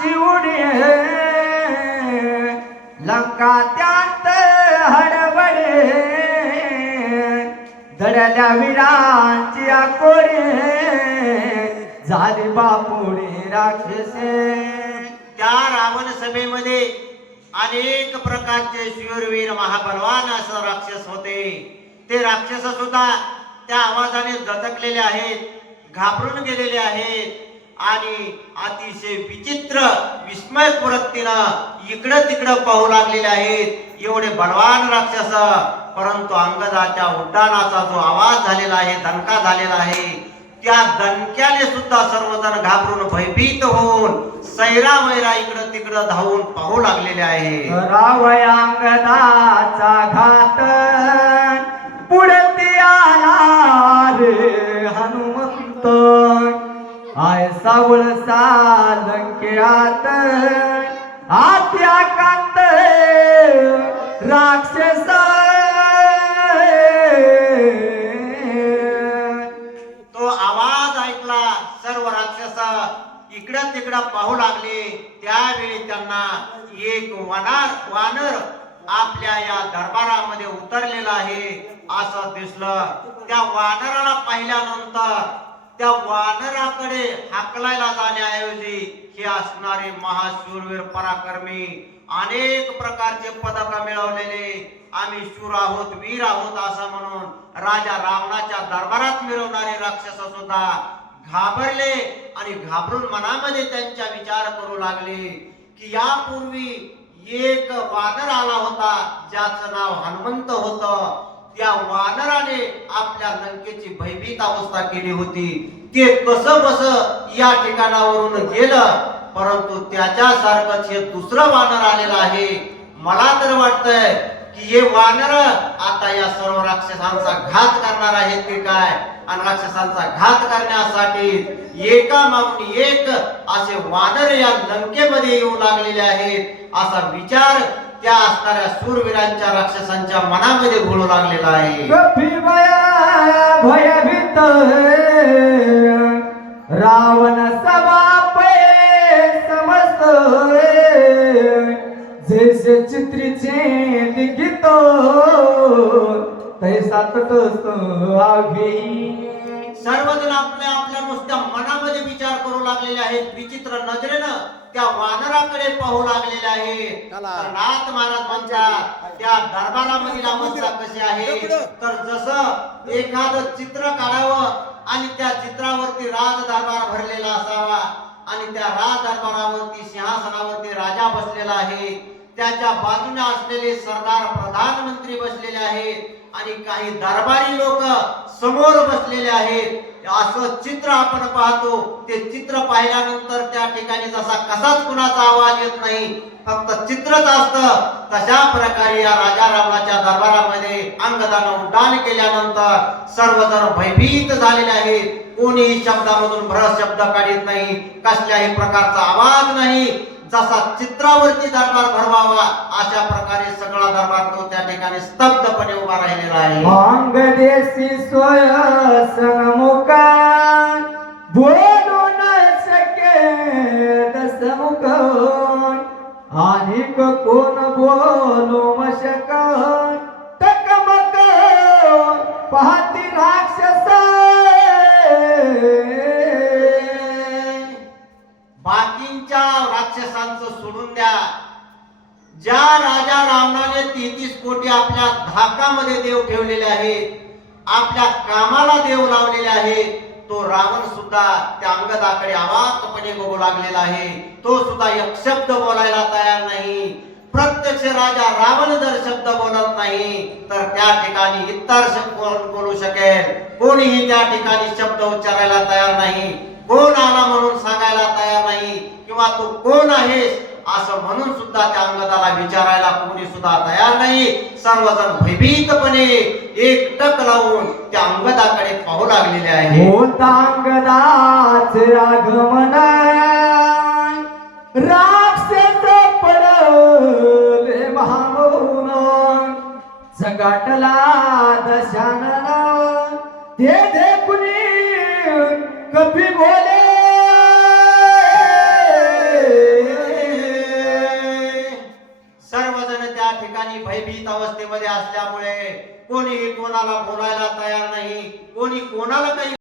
चिवडी लंका त्यात हडबडे दडल्या वीरांची आकोडे झाली बापुडी राक्षसे. त्या रावण सभेमध्ये अनेक प्रकारचे शूरवीर महाबलवान असं राक्षस होते. ते राक्षस सुद्धा त्या आवाजाने दचकलेले आहेत, घाबरून गेलेले आहेत आणि अतिशय विचित्र विस्मय वृत्तीनं इकडं तिकडं पाहू लागलेले आहेत. एवढे बलवान राक्षस, परंतु अंगदाच्या उड्डाणाचा जो आवाज झालेला आहे, दणका झालेला आहे, त्या दणक्याने सुद्धा सर्वजण घाबरून भयभीत होऊन सैरा वैरा इकडं तिकडं धावून पाहू लागलेले आहे. रावय अंगदाचा घात पुढे आला रे हनुमंत आय सावळसा लंकेत आत्या कांत राक्षस. तो आवाज ऐकला, सर्व राक्षस इकडं तिकडं पाहू लागले. त्यावेळी त्यांना एक वानर आपल्या या दरबारामध्ये उतरलेला आहे असं दिसलं. त्या वानराला पाहिल्यानंतर त्या वानराकडे हाकलायला जाण्याऐवजी हे असणारे महाशूरवीर पराक्रमी, अनेक प्रकारचे पदक मिळवलेले, आम्ही शूर आहोत, वीर आहोत असं म्हणून राजा रावणाच्या दरबारात मिरवणारे राक्षस सुद्धा घाबरले आणि घाबरून मनामध्ये त्यांच्या विचार करू लागले की यापूर्वी एक वानर आला होता ज्याचं नाव हनुमंत होतं. त्या वानराने आपल्या लंकेची भयभीत अवस्था केली होती. ते कसं बस या ठिकाणावरून गेलं, परंतु त्याच्यासारखंच हे दुसरं वानर आलेलं आहे. मला तर वाटतंय की हे वानर आता या सर्व राक्षसांचा घात करणार आहेत की काय, आणि राक्षसांचा घात करण्यासाठी एकामागून एक असे वानर या लंकेमध्ये येऊ लागलेले आहेत असा विचार त्या असणाऱ्या शूरवीरांच्या राक्षसांच्या मनामध्ये घोळू लागलेला आहे. भयभीत रावण सभापे समस्त जैसे चित्रीचे लिखित तैसा तटस्थ आघी. सर्वजण आपल्या आपल्या नुसत्या मनामध्ये विचार करू लागलेले आहेत. विचित्र नजरेनं त्या वानराकडे पाहू लागलेले आहेत. नाथ महाराज म्हणतात त्या दरबारामधील अवस्था कशी आहे, तर जसं एखादं चित्र काढावं आणि त्या चित्रावरती राज दरबार भरलेला असावा आणि त्या राज दरबारावरती सिंहासनावरती राजा बसलेला आहे, त्याच्या बाजूने असलेले सरदार प्रधानमंत्री बसलेले आहेत आणि काही दरबारी लोक समोर बसलेले आहेत. असं चित्र आपण पाहतो. ते चित्र पाहिल्यानंतर त्या ठिकाणी जसा कसाच कुणाचा आवाज येत नाही, फक्त चित्रच असतं. तशा प्रकारे या राजा रावणाच्या दरबारामध्ये अंगदानं उड्डाण केल्यानंतर सर्वजण भयभीत झालेले आहेत. कोणीही शब्दामधून भरस शब्द काढत नाही, कसल्याही प्रकारचा आवाज नाही. जसा चित्रावरती दरबार भरवावा अशा प्रकारे सगळा दरबार तो त्या ठिकाणी स्तब्धपणे उभा राहिलेला आहे. अंगदेशी सोय सन्मुखा बोलू न शके दसमुख आणि कोण बोलू मशक टकमक पाहती राक्षस. बाकींच्या राक्षसांचं सोडून द्या. ज्या राजा रावणाने 33 कोटी आपल्या धाकामध्ये देव ठेवलेले आहेत, आपल्या कामाला देव लावलेले आहेत, तो रावण सुद्धा त्या अंगदाकडे अवाकपणे बघू लागलेला आहे. तो सुद्धा एक शब्द बोलायला तयार नाही. प्रत्यक्ष राजा रावण जर शब्द बोलत नाही तर त्या ठिकाणी इतर कोण बोलू शकेल? कोणीही त्या ठिकाणी शब्द उच्चारायला तयार नाही. कोण आला म्हणून सांगायला तयार नाही, किंवा तू कोण आहेस असं म्हणून सुद्धा त्या अंगदाला विचारायला कोणी सुद्धा तयार नाही. सर्वजण भयभीतपणे एकटक लावून त्या अंगदाकडे पाहू लागलेले आहे. अंगदाचे आगमन राक्षस पडले महामौन झगाटला दशानन ते देखुनी कपी बोले ठिकाणी भयभीत अवस्थेमध्ये असल्यामुळे कोणीही कोणाला बोलायला तयार नाही, कोणी कोणाला काही